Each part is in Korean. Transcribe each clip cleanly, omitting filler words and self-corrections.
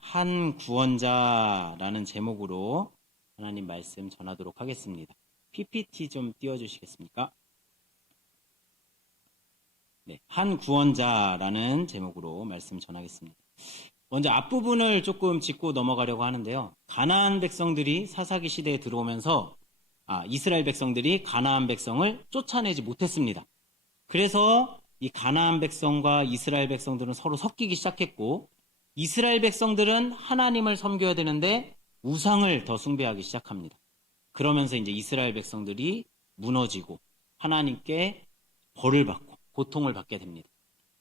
한 구원자라는 제목으로 하나님 말씀 전하도록 하겠습니다. PPT 좀 띄워주시겠습니까? 네, 한 구원자라는 제목으로 말씀 전하겠습니다. 먼저 앞부분을 조금 짚고 넘어가려고 하는데요. 가나안 백성들이 사사기 시대에 들어오면서 이스라엘 백성들이 가나안 백성을 쫓아내지 못했습니다. 그래서 이 가나안 백성과 이스라엘 백성들은 서로 섞이기 시작했고, 이스라엘 백성들은 하나님을 섬겨야 되는데 우상을 더 숭배하기 시작합니다. 그러면서 이제 이스라엘 백성들이 무너지고 하나님께 벌을 받고 고통을 받게 됩니다.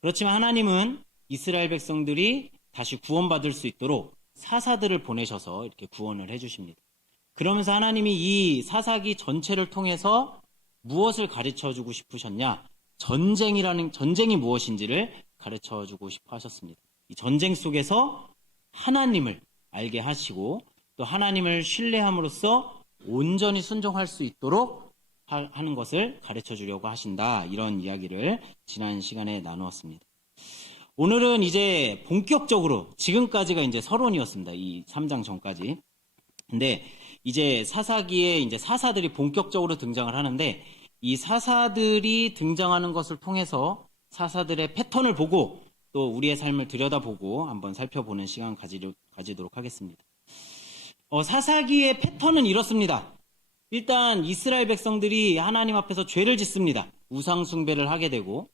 그렇지만 하나님은 이스라엘 백성들이 다시 구원받을 수 있도록 사사들을 보내셔서 이렇게 구원을 해주십니다. 그러면서 하나님이 이 사사기 전체를 통해서 무엇을 가르쳐주고 싶으셨냐? 전쟁이 무엇인지를 가르쳐주고 싶어 하셨습니다. 이 전쟁 속에서 하나님을 알게 하시고 또 하나님을 신뢰함으로써 온전히 순종할 수 있도록 하는 것을 가르쳐 주려고 하신다. 이런 이야기를 지난 시간에 나누었습니다. 오늘은 이제 본격적으로, 지금까지가 이제 서론이었습니다. 이 3장 전까지. 근데 이제 사사기에 이제 사사들이 본격적으로 등장을 하는데, 이 사사들이 등장하는 것을 통해서 사사들의 패턴을 보고 또 우리의 삶을 들여다보고 한번 살펴보는 시간 가지도록 하겠습니다. 사사기의 패턴은 이렇습니다. 일단 이스라엘 백성들이 하나님 앞에서 죄를 짓습니다. 우상 숭배를 하게 되고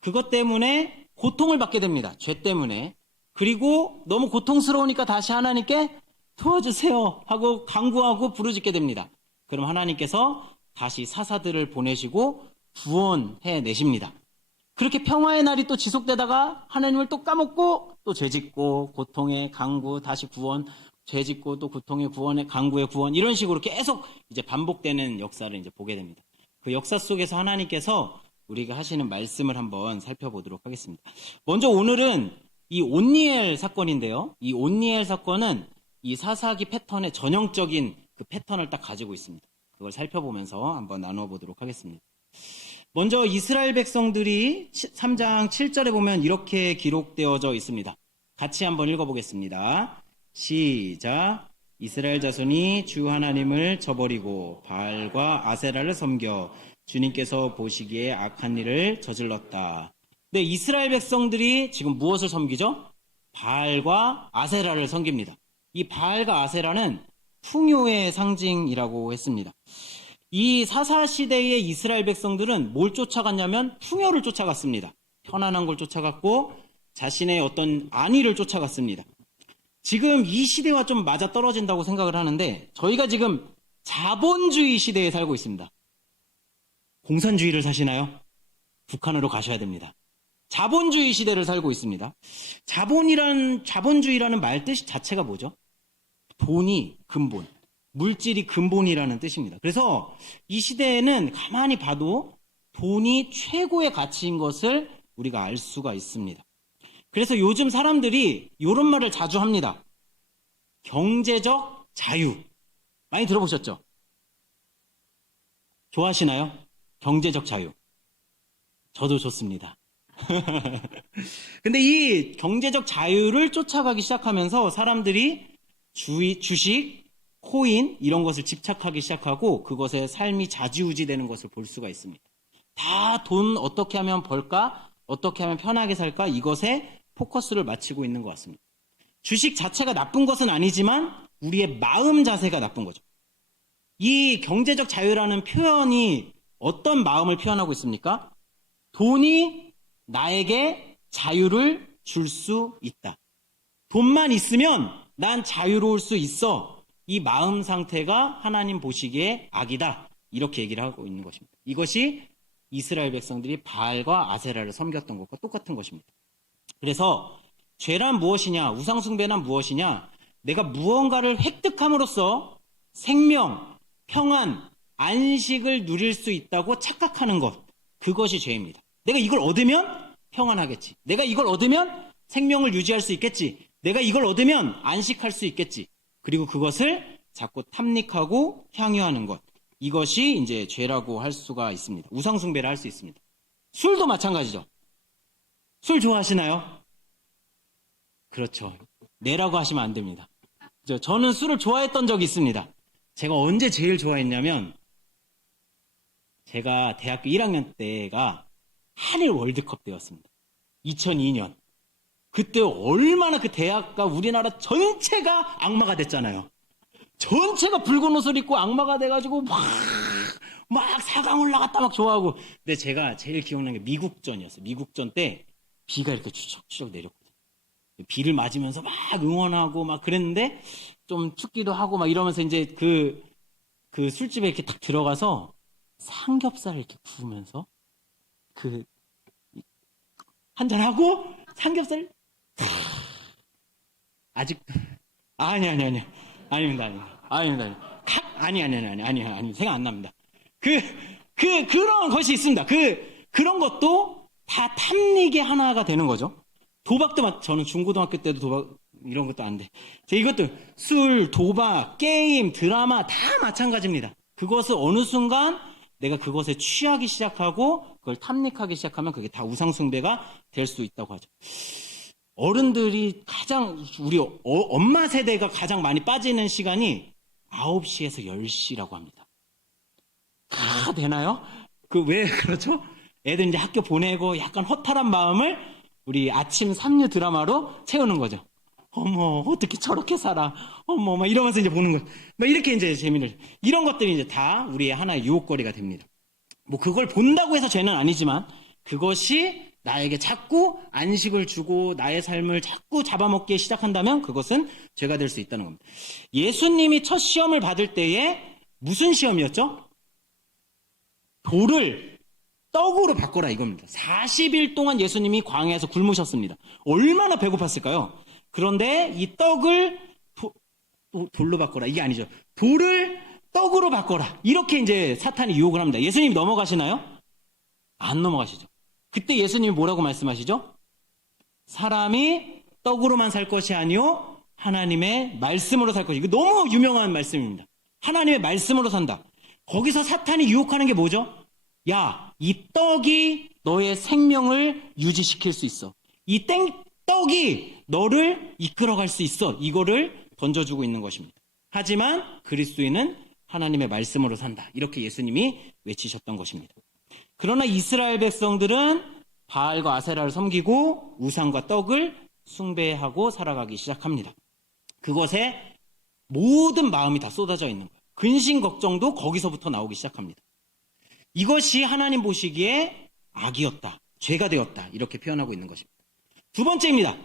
그것 때문에 고통을 받게 됩니다. 죄 때문에. 그리고 너무 고통스러우니까 다시 하나님께 도와주세요 하고 간구하고 부르짖게 됩니다. 그럼 하나님께서 다시 사사들을 보내시고 구원해 내십니다. 그렇게 평화의 날이 또 지속되다가 하나님을 또 까먹고 또 죄짓고 고통의 강구, 다시 구원, 죄짓고 또 고통의 구원의 강구의 구원, 이런 식으로 계속 이제 반복되는 역사를 이제 보게 됩니다. 그 역사 속에서 하나님께서 우리가 하시는 말씀을 한번 살펴보도록 하겠습니다. 먼저 오늘은 이 온니엘 사건인데요. 이 온니엘 사건은 이 사사기 패턴의 전형적인 그 패턴을 딱 가지고 있습니다. 그걸 살펴보면서 한번 나누어 보도록 하겠습니다. 먼저 이스라엘 백성들이 3장 7절에 보면 이렇게 기록되어져 있습니다. 같이 한번 읽어보겠습니다. 시작. 이스라엘 자손이 주 하나님을 저버리고 바알과 아세라를 섬겨 주님께서 보시기에 악한 일을 저질렀다. 네, 이스라엘 백성들이 지금 무엇을 섬기죠? 바알과 아세라를 섬깁니다. 이 바알과 아세라는 풍요의 상징이라고 했습니다. 이 사사시대의 이스라엘 백성들은 뭘 쫓아갔냐면 풍요를 쫓아갔습니다. 편안한 걸 쫓아갔고 자신의 어떤 안위를 쫓아갔습니다. 지금 이 시대와 좀 맞아떨어진다고 생각을 하는데, 저희가 지금 자본주의 시대에 살고 있습니다. 공산주의를 사시나요? 북한으로 가셔야 됩니다. 자본주의 시대를 살고 있습니다. 자본주의라는 말 뜻 자체가 뭐죠? 돈이 근본, 물질이 근본이라는 뜻입니다. 그래서 이 시대에는 가만히 봐도 돈이 최고의 가치인 것을 우리가 알 수가 있습니다. 그래서 요즘 사람들이 이런 말을 자주 합니다. 경제적 자유. 많이 들어보셨죠? 좋아하시나요? 경제적 자유. 저도 좋습니다. 근데 이 경제적 자유를 쫓아가기 시작하면서 사람들이 주식, 코인 이런 것을 집착하기 시작하고 그것에 삶이 좌지우지 되는 것을 볼 수가 있습니다. 다 돈 어떻게 하면 벌까? 어떻게 하면 편하게 살까? 이것에 포커스를 맞추고 있는 것 같습니다. 주식 자체가 나쁜 것은 아니지만 우리의 마음 자세가 나쁜 거죠. 이 경제적 자유라는 표현이 어떤 마음을 표현하고 있습니까? 돈이 나에게 자유를 줄 수 있다. 돈만 있으면 난 자유로울 수 있어. 이 마음 상태가 하나님 보시기에 악이다. 이렇게 얘기를 하고 있는 것입니다. 이것이 이스라엘 백성들이 바알과 아세라를 섬겼던 것과 똑같은 것입니다. 그래서 죄란 무엇이냐, 우상숭배란 무엇이냐, 내가 무언가를 획득함으로써 생명, 평안, 안식을 누릴 수 있다고 착각하는 것, 그것이 죄입니다. 내가 이걸 얻으면 평안하겠지. 내가 이걸 얻으면 생명을 유지할 수 있겠지. 내가 이걸 얻으면 안식할 수 있겠지. 그리고 그것을 자꾸 탐닉하고 향유하는 것, 이것이 이제 죄라고 할 수가 있습니다. 우상숭배를 할 수 있습니다. 술도 마찬가지죠. 술 좋아하시나요? 그렇죠. 네라고 하시면 안 됩니다. 저는 술을 좋아했던 적이 있습니다. 제가 언제 제일 좋아했냐면 제가 대학교 1학년 때가 한일 월드컵 때였습니다. 2002년. 그때 얼마나 그 대학과 우리나라 전체가 악마가 됐잖아요. 전체가 붉은 옷을 입고 악마가 돼가지고 막 4강 올라갔다 막 좋아하고. 근데 제가 제일 기억나는 게 미국전이었어요. 미국전 때 비가 이렇게 추적추적 내렸거든요. 비를 맞으면서 막 응원하고 막 그랬는데 좀 춥기도 하고 막 이러면서 이제 그 술집에 이렇게 딱 들어가서 삼겹살을 이렇게 구우면서 한잔하고 삼겹살 아직 아닙니다. 아니 생각 안 납니다. 그런 것이 있습니다. 그런 것도 다 탐닉의 하나가 되는 거죠. 도박도 저는 중고등학교 때도 도박 이런 것도 안 돼. 이것도 술, 도박, 게임, 드라마 다 마찬가지입니다. 그것을 어느 순간 내가 그것에 취하기 시작하고 그걸 탐닉하기 시작하면 그게 다 우상숭배가 될 수 있다고 하죠. 어른들이 우리 엄마 세대가 가장 많이 빠지는 시간이 9시에서 10시라고 합니다. 다 되나요? 왜 그렇죠? 애들 이제 학교 보내고 약간 허탈한 마음을 우리 아침 3류 드라마로 채우는 거죠. 어머, 어떻게 저렇게 살아? 어머, 막 이러면서 이제 보는 거예요. 막 이렇게 이제 재미를. 이런 것들이 이제 다 우리의 하나의 유혹거리가 됩니다. 그걸 본다고 해서 죄는 아니지만 그것이 나에게 자꾸 안식을 주고 나의 삶을 자꾸 잡아먹기 시작한다면 그것은 죄가 될 수 있다는 겁니다. 예수님이 첫 시험을 받을 때에 무슨 시험이었죠? 돌을 떡으로 바꿔라 이겁니다. 40일 동안 예수님이 광야에서 굶으셨습니다. 얼마나 배고팠을까요? 그런데 이 떡을 돌로 바꿔라 이게 아니죠. 돌을 떡으로 바꿔라 이렇게 이제 사탄이 유혹을 합니다. 예수님 넘어가시나요? 안 넘어가시죠. 그때 예수님이 뭐라고 말씀하시죠? 사람이 떡으로만 살 것이 아니요 하나님의 말씀으로 살 것이. 이거 너무 유명한 말씀입니다. 하나님의 말씀으로 산다. 거기서 사탄이 유혹하는 게 뭐죠? 야, 이 떡이 너의 생명을 유지시킬 수 있어. 이 떡이 너를 이끌어갈 수 있어. 이거를 던져주고 있는 것입니다. 하지만 그리스도인은 하나님의 말씀으로 산다. 이렇게 예수님이 외치셨던 것입니다. 그러나 이스라엘 백성들은 바알과 아세라를 섬기고 우상과 떡을 숭배하고 살아가기 시작합니다. 그것에 모든 마음이 다 쏟아져 있는 거예요. 근심 걱정도 거기서부터 나오기 시작합니다. 이것이 하나님 보시기에 악이었다, 죄가 되었다 이렇게 표현하고 있는 것입니다. 두 번째입니다.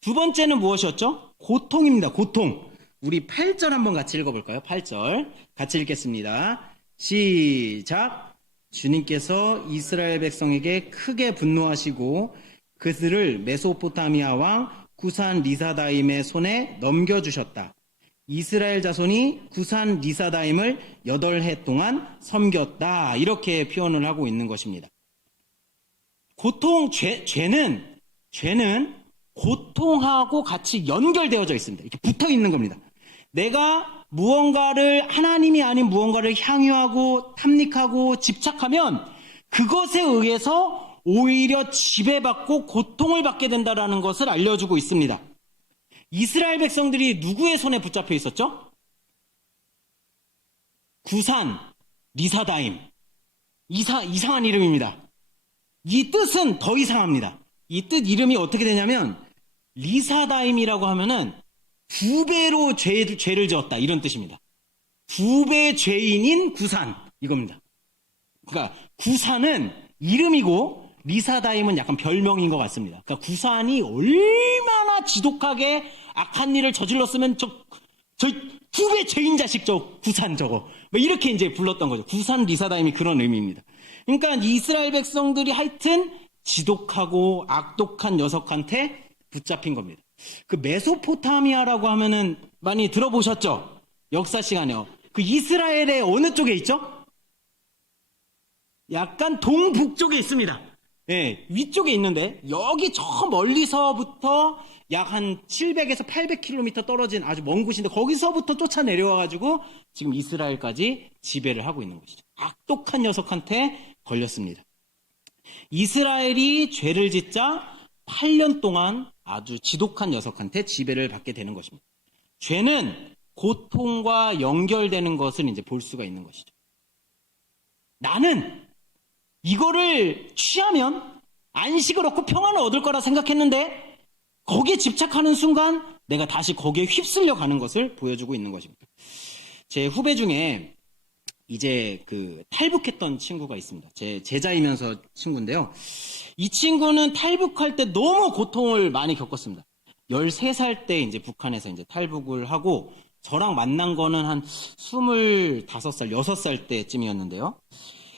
두 번째는 무엇이었죠? 고통입니다. 고통. 우리 8절 한번 같이 읽어볼까요? 8절 같이 읽겠습니다. 시작. 주님께서 이스라엘 백성에게 크게 분노하시고 그들을 메소포타미아 왕 구산 리사다임의 손에 넘겨주셨다. 이스라엘 자손이 구산 리사다임을 8해 동안 섬겼다. 이렇게 표현을 하고 있는 것입니다. 죄는 고통하고 같이 연결되어져 있습니다. 이렇게 붙어 있는 겁니다. 내가 하나님이 아닌 무언가를 향유하고 탐닉하고 집착하면 그것에 의해서 오히려 지배받고 고통을 받게 된다는 것을 알려주고 있습니다. 이스라엘 백성들이 누구의 손에 붙잡혀 있었죠? 구산, 리사다임. 이상한 이름입니다. 이 뜻은 더 이상합니다. 이 뜻 이름이 어떻게 되냐면 리사다임이라고 하면은 2배로 죄를 지었다 이런 뜻입니다. 2배 죄인인 구산 이겁니다. 그러니까 구산은 이름이고 리사다임은 약간 별명인 것 같습니다. 그러니까 구산이 얼마나 지독하게 악한 일을 저질렀으면 저 2배 죄인 자식 구산 저거 이렇게 이제 불렀던 거죠. 구산 리사다임이 그런 의미입니다. 그러니까 이스라엘 백성들이 하여튼 지독하고 악독한 녀석한테 붙잡힌 겁니다. 그 메소포타미아라고 하면은 많이 들어보셨죠? 역사 시간에요. 그 이스라엘의 어느 쪽에 있죠? 약간 동북쪽에 있습니다. 네, 위쪽에 있는데 여기 저 멀리서부터 약 한 700에서 800km 떨어진 아주 먼 곳인데 거기서부터 쫓아 내려와가지고 지금 이스라엘까지 지배를 하고 있는 것이죠. 악독한 녀석한테 걸렸습니다. 이스라엘이 죄를 짓자 8년 동안 아주 지독한 녀석한테 지배를 받게 되는 것입니다. 죄는 고통과 연결되는 것을 이제 볼 수가 있는 것이죠. 나는 이거를 취하면 안식을 얻고 평안을 얻을 거라 생각했는데 거기에 집착하는 순간 내가 다시 거기에 휩쓸려 가는 것을 보여주고 있는 것입니다. 제 후배 중에 이제 그 탈북했던 친구가 있습니다. 제 제자이면서 친구인데요. 이 친구는 탈북할 때 너무 고통을 많이 겪었습니다. 13살 때 이제 북한에서 이제 탈북을 하고 저랑 만난 거는 한 25살, 6살 때쯤이었는데요.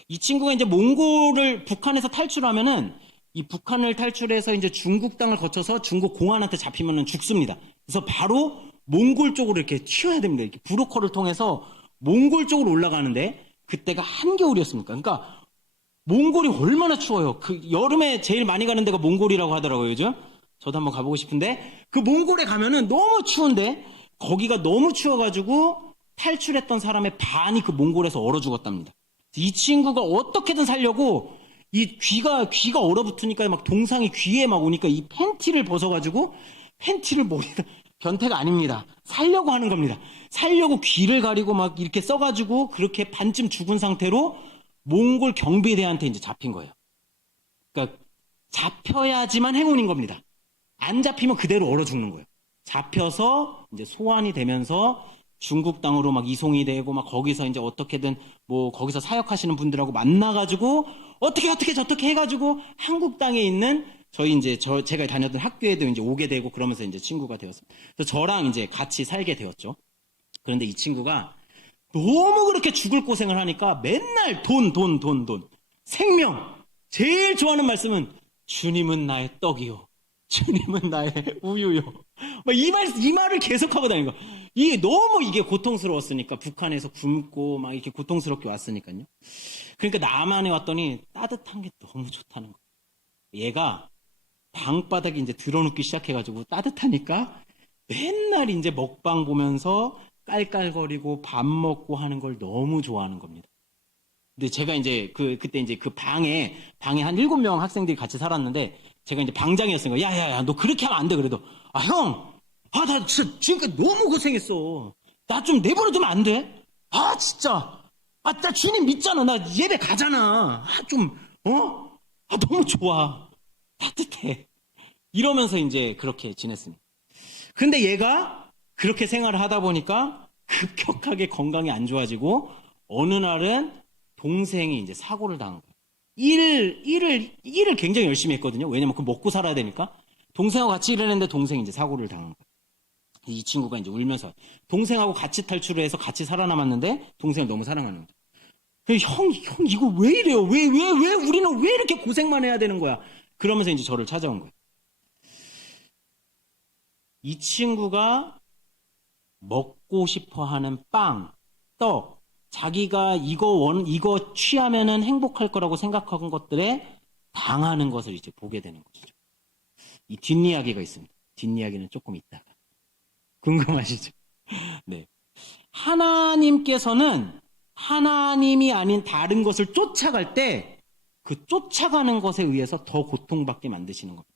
이 친구가 이제 몽골을 북한에서 탈출하면은 이 북한을 탈출해서 이제 중국 땅을 거쳐서 중국 공안한테 잡히면은 죽습니다. 그래서 바로 몽골 쪽으로 이렇게 튀어야 됩니다. 이렇게 브로커를 통해서 몽골 쪽으로 올라가는데 그때가 한겨울이었습니까? 그러니까 몽골이 얼마나 추워요. 그 여름에 제일 많이 가는 데가 몽골이라고 하더라고요, 요즘. 저도 한번 가보고 싶은데 그 몽골에 가면은 너무 추운데 거기가 너무 추워가지고 탈출했던 사람의 반이 그 몽골에서 얼어 죽었답니다. 이 친구가 어떻게든 살려고 이 귀가 얼어붙으니까 막 동상이 귀에 막 오니까 이 팬티를 벗어가지고 팬티를 머리가 변태가 아닙니다. 살려고 하는 겁니다. 살려고 귀를 가리고 막 이렇게 써가지고 그렇게 반쯤 죽은 상태로 몽골 경비대한테 이제 잡힌 거예요. 그러니까 잡혀야지만 행운인 겁니다. 안 잡히면 그대로 얼어 죽는 거예요. 잡혀서 이제 소환이 되면서 중국 땅으로 막 이송이 되고 막 거기서 이제 어떻게든 뭐 거기서 사역하시는 분들하고 만나가지고 어떻게 저떻게 해가지고 한국 땅에 있는 저희 이제 제가 다녔던 학교에도 이제 오게 되고 그러면서 이제 친구가 되었습니다. 그래서 저랑 이제 같이 살게 되었죠. 그런데 이 친구가 너무 그렇게 죽을 고생을 하니까 맨날 돈. 생명. 제일 좋아하는 말씀은 주님은 나의 떡이요. 주님은 나의 우유요. 막 이 말을 계속하고 다니는 거야. 이게 너무 이게 고통스러웠으니까 북한에서 굶고 막 이렇게 고통스럽게 왔으니까요. 그러니까 남한에 왔더니 따뜻한 게 너무 좋다는 거야. 얘가 방바닥에 이제 드러눕기 시작해가지고 따뜻하니까 맨날 이제 먹방 보면서 깔깔거리고 밥 먹고 하는 걸 너무 좋아하는 겁니다. 근데 제가 이제 그때 이제 그 방에 한 7명 학생들이 같이 살았는데 제가 이제 방장이었으니까 야야야 너 그렇게 하면 안 돼. 그래도 나 진짜 지금까지 너무 고생했어. 나 좀 내버려두면 안 돼? 진짜. 나 주님 믿잖아. 나 예배 가잖아. 너무 좋아. 따뜻해. 이러면서 이제 그렇게 지냈습니다. 근데 얘가 그렇게 생활을 하다 보니까 급격하게 건강이 안 좋아지고 어느 날은 동생이 이제 사고를 당한 거예요. 일을 굉장히 열심히 했거든요. 왜냐면 그 먹고 살아야 되니까. 동생하고 같이 일을 했는데 동생이 이제 사고를 당한 거예요. 이 친구가 이제 울면서 동생하고 같이 탈출을 해서 같이 살아남았는데 동생을 너무 사랑하는 거죠. 형 이거 왜 이래요? 왜 우리는 왜 이렇게 고생만 해야 되는 거야? 그러면서 이제 저를 찾아온 거예요. 이 친구가 먹고 싶어 하는 빵, 떡, 자기가 이거 취하면은 행복할 거라고 생각한 것들에 당하는 것을 이제 보게 되는 것이죠. 이 뒷이야기가 있습니다. 뒷이야기는 조금 있다가. 궁금하시죠? 네. 하나님께서는 하나님이 아닌 다른 것을 쫓아갈 때 그 쫓아가는 것에 의해서 더 고통받게 만드시는 겁니다.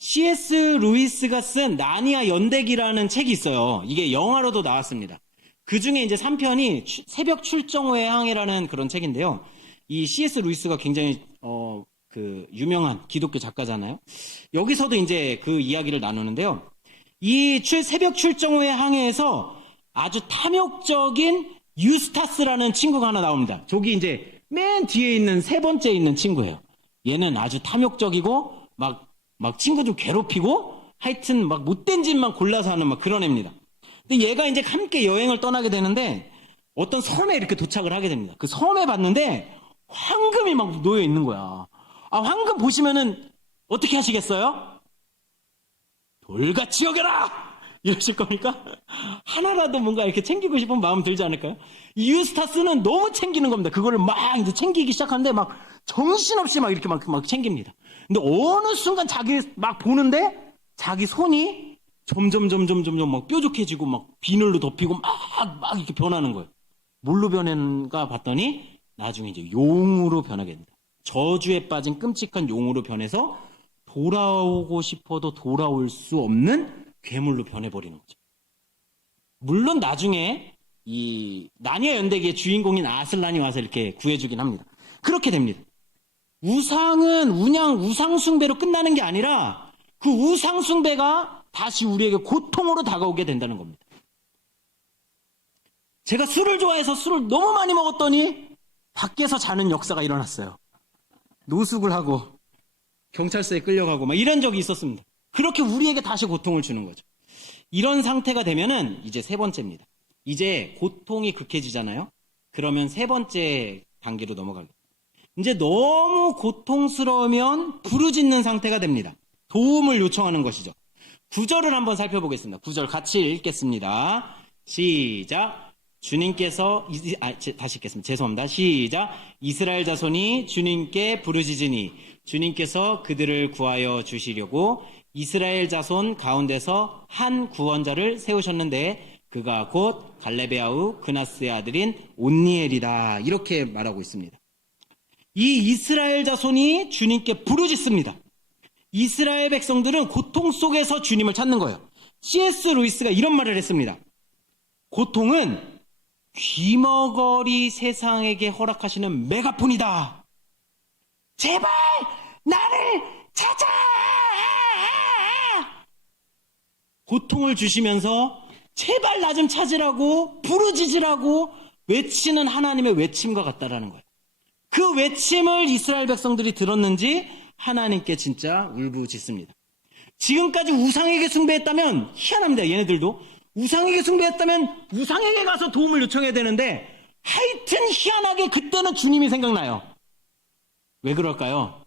C.S. 루이스가 쓴 나니아 연대기라는 책이 있어요. 이게 영화로도 나왔습니다. 그 중에 이제 3편이 새벽 출정 후의 항해라는 그런 책인데요. 이 C.S. 루이스가 굉장히 유명한 기독교 작가잖아요. 여기서도 이제 그 이야기를 나누는데요. 이 새벽 출정 후의 항해에서 아주 탐욕적인 유스타스라는 친구가 하나 나옵니다. 저기 이제 맨 뒤에 있는 세 번째 있는 친구예요. 얘는 아주 탐욕적이고 막 친구들 괴롭히고 하여튼 막 못된 짓만 골라서 하는 막 그런 애입니다. 근데 얘가 이제 함께 여행을 떠나게 되는데 어떤 섬에 이렇게 도착을 하게 됩니다. 그 섬에 봤는데 황금이 막 놓여 있는 거야. 황금 보시면은 어떻게 하시겠어요? 돌같이 여겨라! 이러실 겁니까? 하나라도 뭔가 이렇게 챙기고 싶은 마음 들지 않을까요? 이 유스타스는 너무 챙기는 겁니다. 그거를 막 이제 챙기기 시작하는데 막 정신없이 막 이렇게 막 챙깁니다. 근데 어느 순간 자기 막 보는데 자기 손이 점점 막 뾰족해지고 막 비늘로 덮이고 막 이렇게 변하는 거예요. 뭘로 변했는가 봤더니 나중에 이제 용으로 변하게 됩니다. 저주에 빠진 끔찍한 용으로 변해서 돌아오고 싶어도 돌아올 수 없는 괴물로 변해버리는 거죠. 물론 나중에 이 나니아 연대기의 주인공인 아슬란이 와서 이렇게 구해주긴 합니다. 그렇게 됩니다. 우상은 그냥 우상숭배로 끝나는 게 아니라 그 우상숭배가 다시 우리에게 고통으로 다가오게 된다는 겁니다. 제가 술을 좋아해서 술을 너무 많이 먹었더니 밖에서 자는 역사가 일어났어요. 노숙을 하고 경찰서에 끌려가고 막 이런 적이 있었습니다. 그렇게 우리에게 다시 고통을 주는 거죠. 이런 상태가 되면은 이제 세 번째입니다. 이제 고통이 극해지잖아요. 그러면 세 번째 단계로 넘어가겠습니다. 이제 너무 고통스러우면 부르짖는 상태가 됩니다. 도움을 요청하는 것이죠. 9절을 한번 살펴보겠습니다. 9절 같이 읽겠습니다. 시작. 주님께서 다시 읽겠습니다. 죄송합니다. 시작. 이스라엘 자손이 주님께 부르짖으니 주님께서 그들을 구하여 주시려고 이스라엘 자손 가운데서 한 구원자를 세우셨는데 그가 곧 갈레베 아우 그나스의 아들인 온니엘이다. 이렇게 말하고 있습니다. 이 이스라엘 자손이 주님께 부르짖습니다. 이스라엘 백성들은 고통 속에서 주님을 찾는 거예요. C.S. 루이스가 이런 말을 했습니다. 고통은 귀머거리 세상에게 허락하시는 메가폰이다. 제발 나를 찾아! 고통을 주시면서 제발 나 좀 찾으라고 부르짖으라고 외치는 하나님의 외침과 같다라는 거예요. 그 외침을 이스라엘 백성들이 들었는지 하나님께 진짜 울부짖습니다. 지금까지 우상에게 숭배했다면 희한합니다. 얘네들도 우상에게 숭배했다면 우상에게 가서 도움을 요청해야 되는데 하여튼 희한하게 그때는 주님이 생각나요. 왜 그럴까요?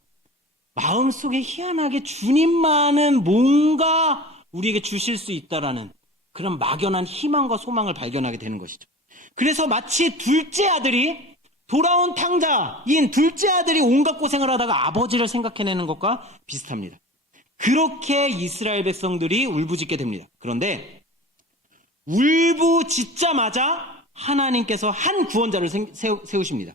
마음속에 희한하게 주님만은 뭔가 우리에게 주실 수 있다라는 그런 막연한 희망과 소망을 발견하게 되는 것이죠. 그래서 마치 둘째 아들이 돌아온 탕자인 둘째 아들이 온갖 고생을 하다가 아버지를 생각해내는 것과 비슷합니다. 그렇게 이스라엘 백성들이 울부짖게 됩니다. 그런데 울부짖자마자 하나님께서 한 구원자를 세우십니다.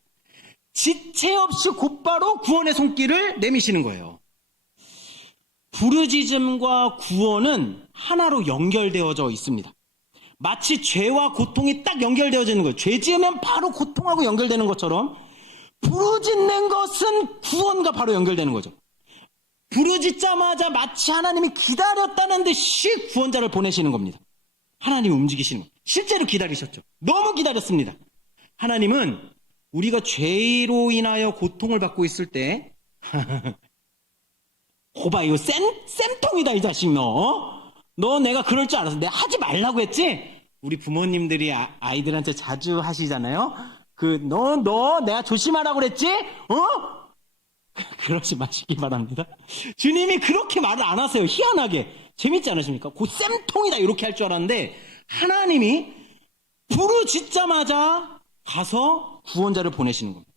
지체 없이 곧바로 구원의 손길을 내미시는 거예요. 부르짖음과 구원은 하나로 연결되어져 있습니다. 마치 죄와 고통이 딱 연결되어져 있는 거예요. 죄 지으면 바로 고통하고 연결되는 것처럼 부르짖는 것은 구원과 바로 연결되는 거죠. 부르짖자마자 마치 하나님이 기다렸다는 듯이 구원자를 보내시는 겁니다. 하나님이 움직이시는 거예요. 실제로 기다리셨죠. 너무 기다렸습니다. 하나님은 우리가 죄로 인하여 고통을 받고 있을 때 거봐 이거 쌤통이다 이 자식 너 내가 그럴 줄 알았어. 내가 하지 말라고 했지? 우리 부모님들이 아이들한테 자주 하시잖아요. 너 내가 조심하라고 그랬지? 그러지 마시기 바랍니다. 주님이 그렇게 말을 안 하세요. 희한하게. 재밌지 않으십니까? 곧 쌤통이다 이렇게 할 줄 알았는데 하나님이 부르짖자마자 가서 구원자를 보내시는 겁니다.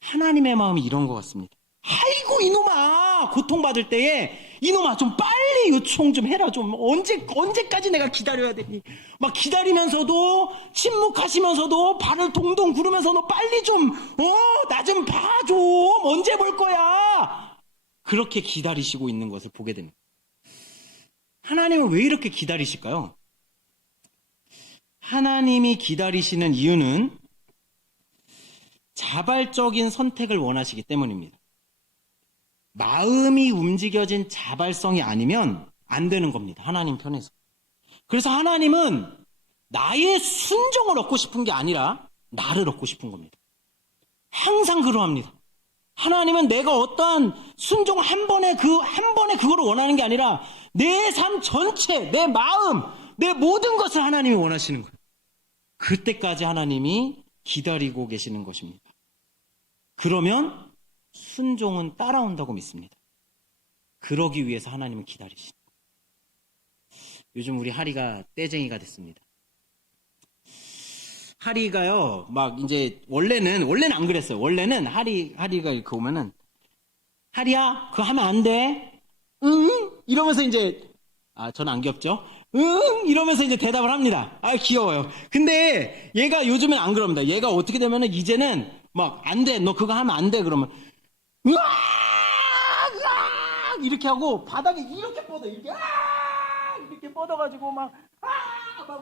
하나님의 마음이 이런 것 같습니다. 아이고 이놈아 고통받을 때에 이놈아 좀 빨리 요청 좀 해라. 좀 언제까지 내가 기다려야 되니. 막 기다리면서도 침묵하시면서도 발을 동동 구르면서 너 빨리 좀 나 좀 봐 좀 언제 볼 거야. 그렇게 기다리시고 있는 것을 보게 됩니다. 하나님은 왜 이렇게 기다리실까요? 하나님이 기다리시는 이유는 자발적인 선택을 원하시기 때문입니다. 마음이 움직여진 자발성이 아니면 안 되는 겁니다. 하나님 편에서. 그래서 하나님은 나의 순종을 얻고 싶은 게 아니라 나를 얻고 싶은 겁니다. 항상 그러합니다. 하나님은 내가 어떠한 순종 한 번에 그거를 원하는 게 아니라 내 삶 전체, 내 마음, 내 모든 것을 하나님이 원하시는 거예요. 그때까지 하나님이 기다리고 계시는 것입니다. 그러면 순종은 따라온다고 믿습니다. 그러기 위해서 하나님은 기다리시는 거예요. 요즘 우리 하리가 떼쟁이가 됐습니다. 하리가요, 막 이제 원래는 안 그랬어요. 원래는 하리가 이렇게 오면은 하리야, 그거 하면 안 돼. 응? 이러면서 이제 저는 안 귀엽죠? 응? 이러면서 이제 대답을 합니다. 귀여워요. 근데 얘가 요즘엔 안 그럽니다. 얘가 어떻게 되면은 이제는 막 안 돼. 너 그거 하면 안 돼. 그러면 으악! 이렇게 하고 바닥에 이렇게 뻗어. 이렇게 이렇게 뻗어가지고 막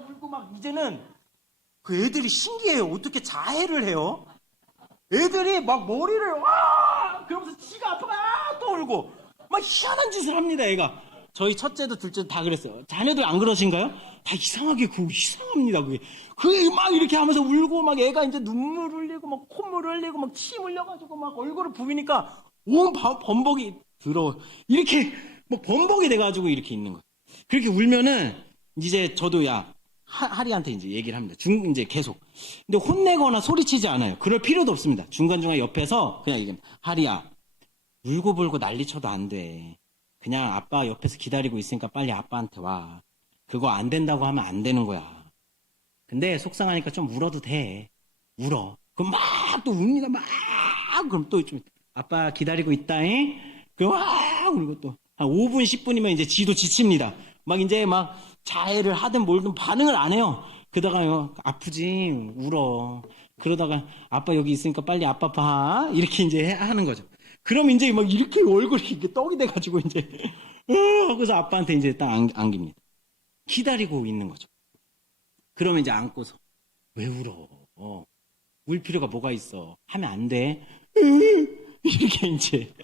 울고 막 이제는 그 애들이 신기해요. 어떻게 자해를 해요? 애들이 막 머리를 그러면서 지가 아프고 또 울고 막 희한한 짓을 합니다. 애가. 저희 첫째도 둘째도 다 그랬어요. 자녀들 안 그러신가요? 다 이상하게 그거 이상합니다. 그게 막 이렇게 하면서 울고 막 애가 이제 눈물 흘리고 막 콧물 흘리고 막 침 흘려가지고 막 얼굴을 부비니까 온 범벅이 더러워. 이렇게 막 범벅이 돼가지고 이렇게 있는 거예요. 그렇게 울면은 이제 저도 하리한테 이제 얘기를 합니다. 이제 계속. 근데 혼내거나 소리치지 않아요. 그럴 필요도 없습니다. 중간중간 옆에서 그냥 얘기합니다. 하리야, 울고불고 난리쳐도 안 돼. 그냥 아빠 옆에서 기다리고 있으니까 빨리 아빠한테 와. 그거 안 된다고 하면 안 되는 거야. 근데 속상하니까 좀 울어도 돼. 울어. 그럼 막 또 웁니다. 막. 그럼 또 좀 아빠 기다리고 있다잉. 그럼 막 울고 또 한 5분, 10분이면 이제 지도 지칩니다. 막 이제 막 자해를 하든 뭘든 반응을 안 해요. 그러다가 아프지? 울어. 그러다가 아빠 여기 있으니까 빨리 아빠 봐. 이렇게 이제 하는 거죠. 그럼 이제 막 이렇게 얼굴이 이렇게 떡이 돼가지고 이제 그래서 아빠한테 이제 딱 안깁니다. 기다리고 있는 거죠. 그러면 이제 안고서 왜 울어? 울 필요가 뭐가 있어? 하면 안 돼. 이렇게 이제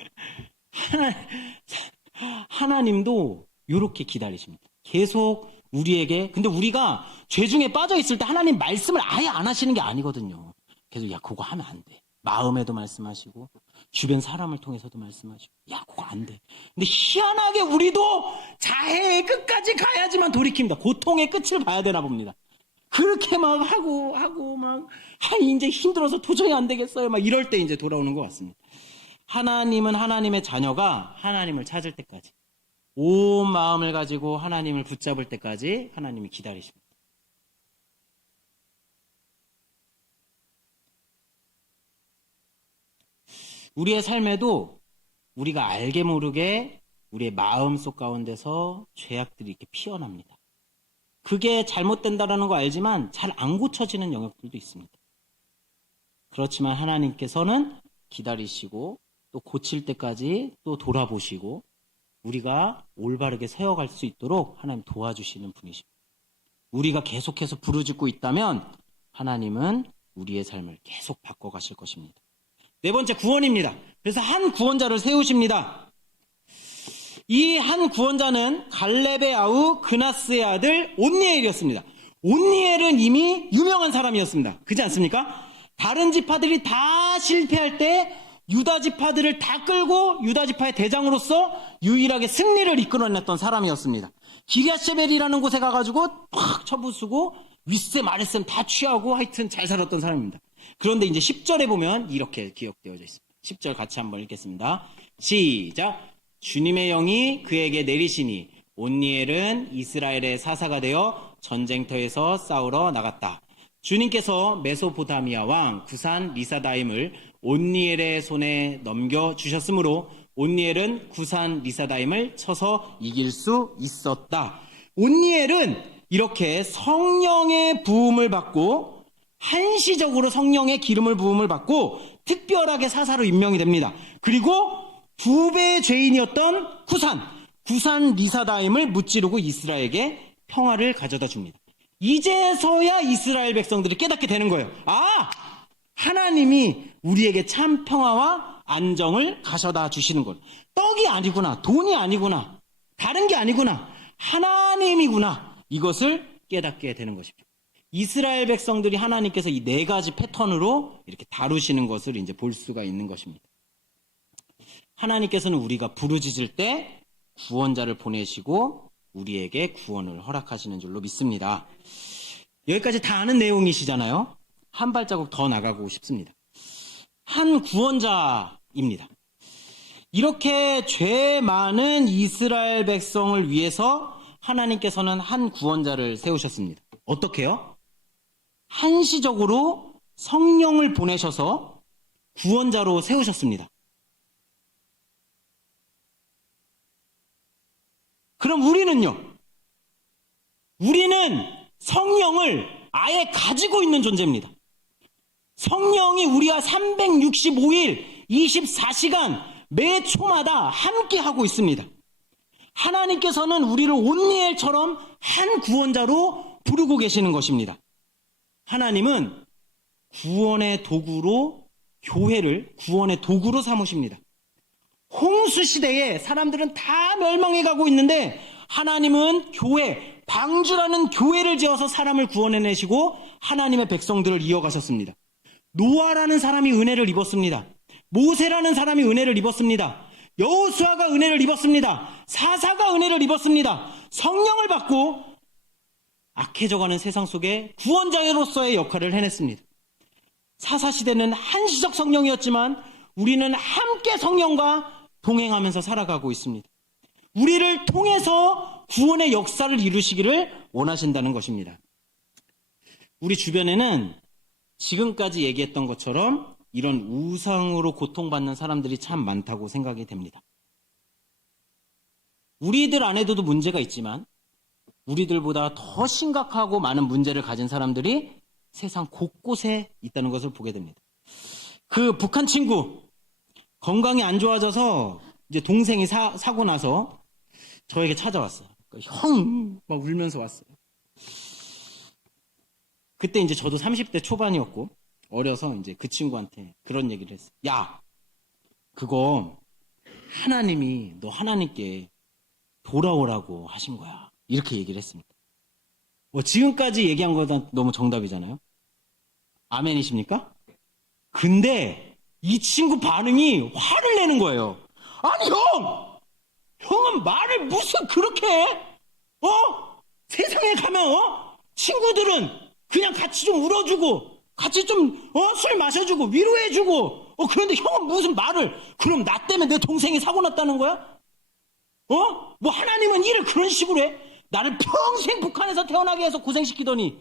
하나님도 이렇게 기다리십니다. 계속 우리에게. 근데 우리가 죄 중에 빠져 있을 때 하나님 말씀을 아예 안 하시는 게 아니거든요. 계속 그거 하면 안 돼. 마음에도 말씀하시고 주변 사람을 통해서도 말씀하시고 그거 안 돼. 근데 희한하게 우리도 자해의 끝까지 가야지만 돌이킵니다. 고통의 끝을 봐야 되나 봅니다. 그렇게 막 하고 막 이제 힘들어서 도저히 안 되겠어요. 막 이럴 때 이제 돌아오는 것 같습니다. 하나님은 하나님의 자녀가 하나님을 찾을 때까지, 온 마음을 가지고 하나님을 붙잡을 때까지 하나님이 기다리십니다. 우리의 삶에도 우리가 알게 모르게 우리의 마음속 가운데서 죄악들이 이렇게 피어납니다. 그게 잘못된다라는 거 알지만 잘 안 고쳐지는 영역들도 있습니다. 그렇지만 하나님께서는 기다리시고 또 고칠 때까지 또 돌아보시고 우리가 올바르게 세워갈 수 있도록 하나님 도와주시는 분이십니다. 우리가 계속해서 부르짖고 있다면 하나님은 우리의 삶을 계속 바꿔가실 것입니다. 네 번째, 구원입니다. 그래서 한 구원자를 세우십니다. 이 한 구원자는 갈렙의 아우 그나스의 아들 온니엘이었습니다. 온니엘은 이미 유명한 사람이었습니다. 그렇지 않습니까? 다른 지파들이 다 실패할 때 유다 지파들을 다 끌고 유다 지파의 대장으로서 유일하게 승리를 이끌어냈던 사람이었습니다. 기랴셰벨이라는 곳에 가가지고 팍 쳐부수고 윗셈 아랫셈 다 취하고 하여튼 잘 살았던 사람입니다. 그런데 이제 10절에 보면 이렇게 기억되어져 있습니다. 10절 같이 한번 읽겠습니다. 시작. 주님의 영이 그에게 내리시니 온니엘은 이스라엘의 사사가 되어 전쟁터에서 싸우러 나갔다. 주님께서 메소포타미아 왕 구산 리사다임을 온니엘의 손에 넘겨주셨으므로 온니엘은 구산 리사다임을 쳐서 이길 수 있었다. 온니엘은 이렇게 성령의 부음을 받고 한시적으로 성령의 기름을 부음을 받고 특별하게 사사로 임명이 됩니다. 그리고 2배의 죄인이었던 구산 리사다임을 무찌르고 이스라엘에게 평화를 가져다 줍니다. 이제서야 이스라엘 백성들이 깨닫게 되는 거예요. 하나님이 우리에게 참 평화와 안정을 가져다 주시는 것. 떡이 아니구나, 돈이 아니구나, 다른 게 아니구나, 하나님이구나. 이것을 깨닫게 되는 것이죠. 이스라엘 백성들이 하나님께서 이 4가지 패턴으로 이렇게 다루시는 것을 이제 볼 수가 있는 것입니다. 하나님께서는 우리가 부르짖을 때 구원자를 보내시고 우리에게 구원을 허락하시는 줄로 믿습니다. 여기까지 다 아는 내용이시잖아요. 한 발자국 더 나가고 싶습니다. 한 구원자입니다. 이렇게 죄 많은 이스라엘 백성을 위해서 하나님께서는 한 구원자를 세우셨습니다. 어떻게요? 한시적으로 성령을 보내셔서 구원자로 세우셨습니다. 그럼 우리는요? 우리는 성령을 아예 가지고 있는 존재입니다. 성령이 우리와 365일 24시간 매 초마다 함께 하고 있습니다. 하나님께서는 우리를 온니엘처럼 한 구원자로 부르고 계시는 것입니다. 하나님은 구원의 도구로 교회를 구원의 도구로 삼으십니다. 홍수 시대에 사람들은 다 멸망해 가고 있는데 하나님은 교회, 방주라는 교회를 지어서 사람을 구원해내시고 하나님의 백성들을 이어가셨습니다. 노아라는 사람이 은혜를 입었습니다. 모세라는 사람이 은혜를 입었습니다. 여호수아가 은혜를 입었습니다. 사사가 은혜를 입었습니다. 성령을 받고 악해져가는 세상 속에 구원자로서의 역할을 해냈습니다. 사사시대는 한시적 성령이었지만 우리는 함께 성령과 동행하면서 살아가고 있습니다. 우리를 통해서 구원의 역사를 이루시기를 원하신다는 것입니다. 우리 주변에는 지금까지 얘기했던 것처럼 이런 우상으로 고통받는 사람들이 참 많다고 생각이 됩니다. 우리들 안에도 문제가 있지만 우리들보다 더 심각하고 많은 문제를 가진 사람들이 세상 곳곳에 있다는 것을 보게 됩니다. 그 북한 친구 건강이 안 좋아져서 이제 동생이 사고 나서 저에게 찾아왔어요. 형! 막 울면서 왔어요. 그때 이제 저도 30대 초반이었고 어려서 이제 그 친구한테 그런 얘기를 했어요. 야, 그거 하나님이 너 하나님께 돌아오라고 하신 거야. 이렇게 얘기를 했습니다. 지금까지 얘기한 거다 너무 정답이잖아요. 아멘이십니까? 근데 이 친구 반응이 화를 내는 거예요. 아니 형! 형은 말을 무슨 그렇게 해? 세상에 가면 친구들은 그냥 같이 좀 울어주고 같이 좀 술 마셔주고 위로해주고 그런데 형은 무슨 말을 그럼 나 때문에 내 동생이 사고 났다는 거야? 뭐 하나님은 일을 그런 식으로 해? 나를 평생 북한에서 태어나게 해서 고생시키더니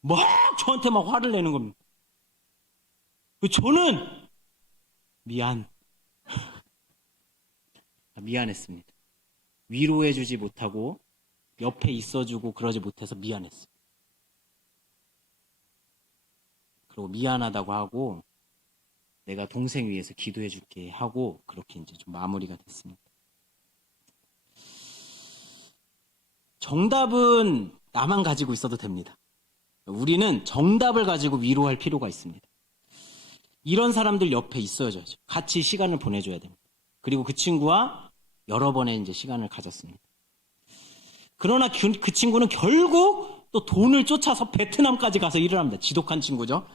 막 저한테 막 화를 내는 겁니다. 저는 미안했습니다. 위로해주지 못하고 옆에 있어주고 그러지 못해서 미안했어요. 그리고 미안하다고 하고 내가 동생 위해서 기도해줄게 하고 그렇게 이제 좀 마무리가 됐습니다. 정답은 나만 가지고 있어도 됩니다. 우리는 정답을 가지고 위로할 필요가 있습니다. 이런 사람들 옆에 있어야죠. 같이 시간을 보내줘야 됩니다. 그리고 그 친구와 여러 번의 이제 시간을 가졌습니다. 그러나 그 친구는 결국 또 돈을 쫓아서 베트남까지 가서 일을 합니다. 지독한 친구죠.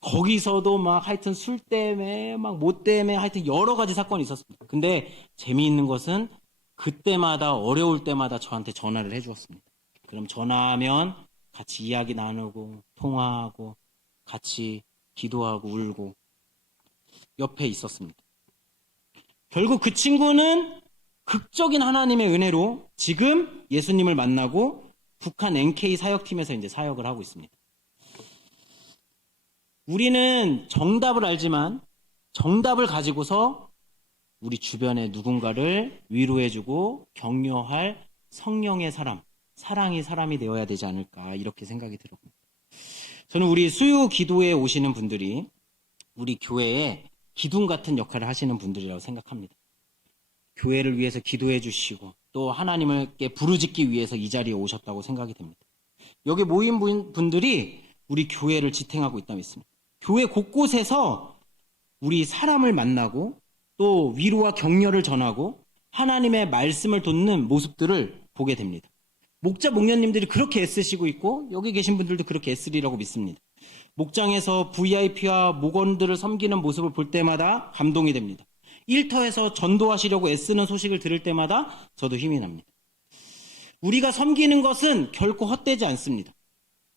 거기서도 막 하여튼 술 때문에 막 뭐 때문에 하여튼 여러 가지 사건이 있었습니다. 근데 재미있는 것은 그때마다 어려울 때마다 저한테 전화를 해주었습니다. 그럼 전화하면 같이 이야기 나누고 통화하고 같이 기도하고 울고 옆에 있었습니다. 결국 그 친구는 극적인 하나님의 은혜로 지금 예수님을 만나고 북한 NK 사역팀에서 이제 사역을 하고 있습니다. 우리는 정답을 알지만 정답을 가지고서 우리 주변에 누군가를 위로해주고 격려할 성령의 사람, 사랑이 사람이 되어야 되지 않을까 이렇게 생각이 들어봅니다. 저는 우리 수요 기도에 오시는 분들이 우리 교회에 기둥 같은 역할을 하시는 분들이라고 생각합니다. 교회를 위해서 기도해 주시고 또 하나님께 부르짖기 위해서 이 자리에 오셨다고 생각이 됩니다. 여기 모인 분들이 우리 교회를 지탱하고 있다고 믿습니다. 교회 곳곳에서 우리 사람을 만나고 또 위로와 격려를 전하고 하나님의 말씀을 돋는 모습들을 보게 됩니다. 목자 목녀님들이 그렇게 애쓰시고 있고 여기 계신 분들도 그렇게 애쓰리라고 믿습니다. 목장에서 VIP와 목원들을 섬기는 모습을 볼 때마다 감동이 됩니다. 일터에서 전도하시려고 애쓰는 소식을 들을 때마다 저도 힘이 납니다. 우리가 섬기는 것은 결코 헛되지 않습니다.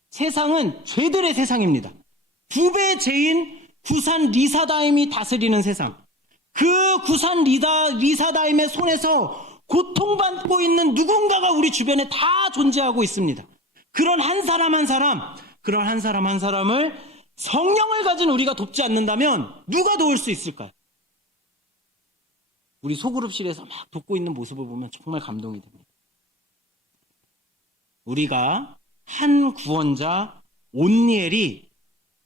세상은 죄들의 세상입니다. 9배 죄인 구산 리사다임이 다스리는 세상. 그 구산 리사다임의 손에서 고통받고 있는 누군가가 우리 주변에 다 존재하고 있습니다. 그런 한 사람 한 사람을 성령을 가진 우리가 돕지 않는다면 누가 도울 수 있을까요? 우리 소그룹실에서 막 돕고 있는 모습을 보면 정말 감동이 됩니다. 우리가 한 구원자 온니엘이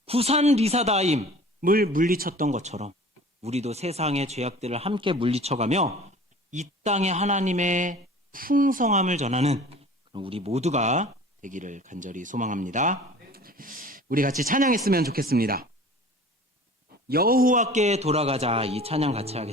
구산 리사다임을 물리쳤던 것처럼 우리도 세상의 죄악들을 함께 물리쳐가며 이 땅에 하나님의 풍성함을 전하는 우리 모두가 되기를 간절히 소망합니다. 우리 같이 찬양했으면 좋겠습니다. 여호와께 돌아가자. 이 찬양 같이 하겠습니다.